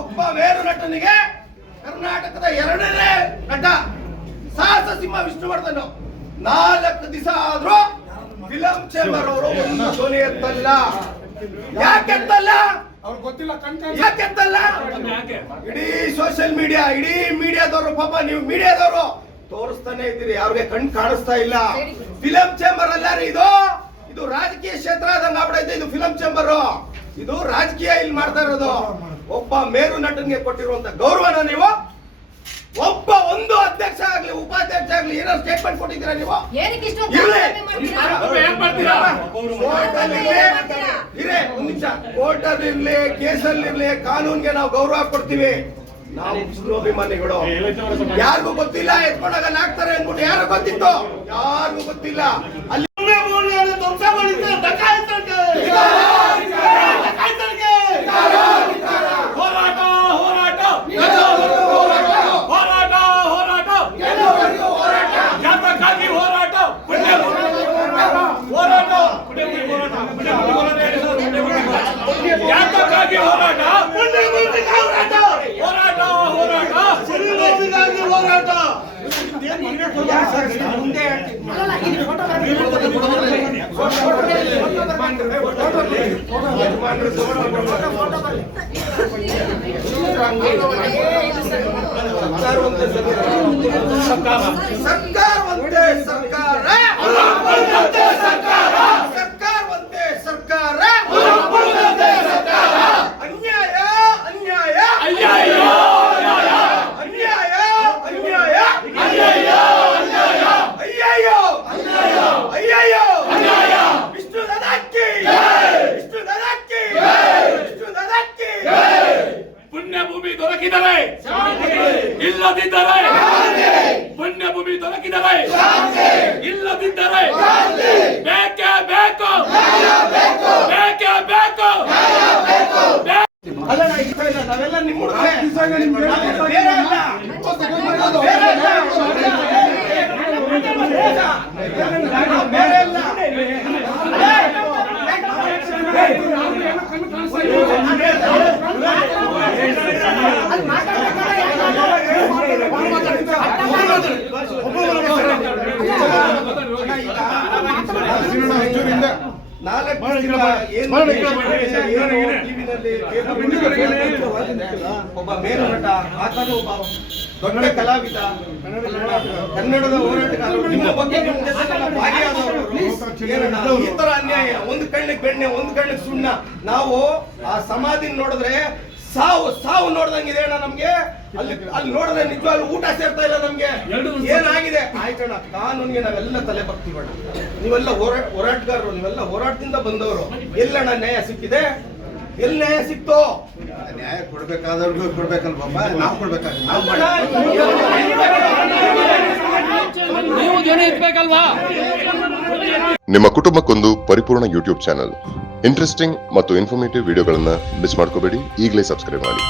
ಒಬ್ಬ ಮೇರು ನಟನಿಗೆ ಕರ್ನಾಟಕದ 2ನೇ ನಟ ಸಾಹಸ ಸಿಂಹ ವಿಷ್ಣುವರ್ಧನ್ 4 ದಿವಸ ಆದ್ರೂ ಫಿಲಂ ಚೇಂಬರ್ ಅವರು ಒಂದು ಧ್ವನಿ ಎತ್ತಲ್ಲ. ಯಾಕೆತ್ತಲ್ಲ? ಅವ್ರಿಗೆ ಗೊತ್ತಿಲ್ಲ. ಯಾಕೆತ್ತಲ್ಲ? ಇಡೀ ಸೋಷಿಯಲ್ ಮೀಡಿಯಾ, ಇಡೀ ಮೀಡಿಯಾದವರು, ಪಾಪ ನೀವು ಮೀಡಿಯಾದವರು ತೋರಿಸ್ತಾನೆ ಇದ್ದೀರಿ, ಅವ್ರಿಗೆ ಕಣ್ ಕಾಣಿಸ್ತಾ ಇಲ್ಲ. ಫಿಲಂ ಚೇಂಬರ್ ಅಲ್ಲ ರೀ ಇದು ರಾಜಕೀಯ ಕ್ಷೇತ್ರ ಆದಂಗ ಆಗ್ಬಿಡೈತೆ. ಇದು ಫಿಲಂ ಚೇಂಬರ್, ಇದು ರಾಜಕೀಯ ಇಲ್ಲಿ ಮಾಡ್ತಾ ಇರೋದು. ಒಬ್ಬ ಮೇರು ನಟನ್ಗೆ ಕೊಟ್ಟಿರುವಂತ ಗೌರವನ ನೀವು ಒಂದು ಅಧ್ಯಕ್ಷ ಆಗ್ಲಿ ಉಪಾಧ್ಯಕ್ಷ ಆಗ್ಲಿ ಏನಾದ್ರು ಸ್ಟೇಟ್ಮೆಂಟ್ ಕೊಟ್ಟಿದ್ದೀರಾ ನೀವು? ಕೋರ್ಟ್ ಅಲ್ಲಿ ಇರ್ಲಿ, ಕೇಸಲ್ಲಿ ಇರ್ಲಿ, ಕಾನೂನ್ಗೆ ನಾವು ಗೌರವ ಕೊಡ್ತೀವಿ. ನಾವು ವಿಷ್ಣುಭಿಮಾನಿಗಳು. ಯಾರಿಗೂ ಗೊತ್ತಿಲ್ಲ ಎತ್ಕೊಂಡಾಗ ಹಾಕ್ತಾರೆ ಅಂದ್ಬಿಟ್ಟು ಯಾರು ಗೊತ್ತಿತ್ತು? ಯಾರಿಗೂ ಗೊತ್ತಿಲ್ಲ. ಅಲ್ಲಿ ಪುಣ್ಯಭೂಮಿ ದೊರಕಿದರೆ ಇಲ್ಲದಿದ್ದರೆ ಪುಣ್ಯಭೂಮಿ ದೊರಕಿದರೆ ಇಲ್ಲದಿದ್ದರೆ ಬೇಕೇ ಬೇಕು ಬೇಕೇ ಬೇಕು. ನಾವೆಲ್ಲ ನಿಮ್ಮ ಒಬ್ಬ ಮೇರು ನಟ, ಆತನು ಒಬ್ಬ ದೊಡ್ಡ ಕಲಾವಿದ, ಕನ್ನಡದ ಹೋರಾಟಗಾರರು. ನಿಮ್ಮ ಬಗ್ಗೆ ಈ ತರ ಅನ್ಯಾಯ, ಒಂದು ಕಣ್ಣಿಗೆ ಬೆಣ್ಣೆ ಒಂದು ಕಣ್ಣಿಗೆ ಸುಣ್ಣ. ನಾವು ಆ ಸಮಾಧಿ ನೋಡಿದ್ರೆ ಸಾವು ನೋಡ್ದಂಗಿದೆ ಅಣ್ಣ ನಮ್ಗೆ. ಅಲ್ಲಿ ನೋಡಿದ್ರೆ ನಿಜವಾಗ್ಲೂ ಊಟ ಸೇರ್ತಾ ಇಲ್ಲ ನಮ್ಗೆ. ಏನಾಗಿದೆ ಆಯ್ತಣ್ಣ, ಕಾನೂನಿಗೆ ನಾವೆಲ್ಲ ತಲೆ ಬರ್ತೀವಣ್ಣ. ನೀವೆಲ್ಲ ಹೋರಾಟಗಾರರು, ನೀವೆಲ್ಲ ಹೋರಾಟದಿಂದ ಬಂದವರು. ಎಲ್ಲಣ್ಣ ನ್ಯಾಯ ಸಿಕ್ಕಿದೆ? ಎಲ್ಲಿ ನ್ಯಾಯ ಸಿಕ್ತು? ನ್ಯಾಯ ಕೊಡ್ಬೇಕಾದವ್ರಿಗೂ ಕೊಡ್ಬೇಕಲ್ವಪ್ಪ, ನಾವು ಕೊಡ್ಬೇಕಾಗಿಲ್ಲ. ನಿಮ್ಮ ಕುಟುಂಬಕ್ಕೊಂದು ಪರಿಪೂರ್ಣ ಯೂಟ್ಯೂಬ್ ಚಾನಲ್. ಇಂಟ್ರೆಸ್ಟಿಂಗ್ ಮತ್ತು ಇನ್ಫಾರ್ಮೇಟಿವ್ ವಿಡಿಯೋಗಳನ್ನ ಮಿಸ್ ಮಾಡ್ಕೋಬೇಡಿ. ಈಗಲೇ ಸಬ್ಸ್ಕ್ರೈಬ್ ಮಾಡಿ.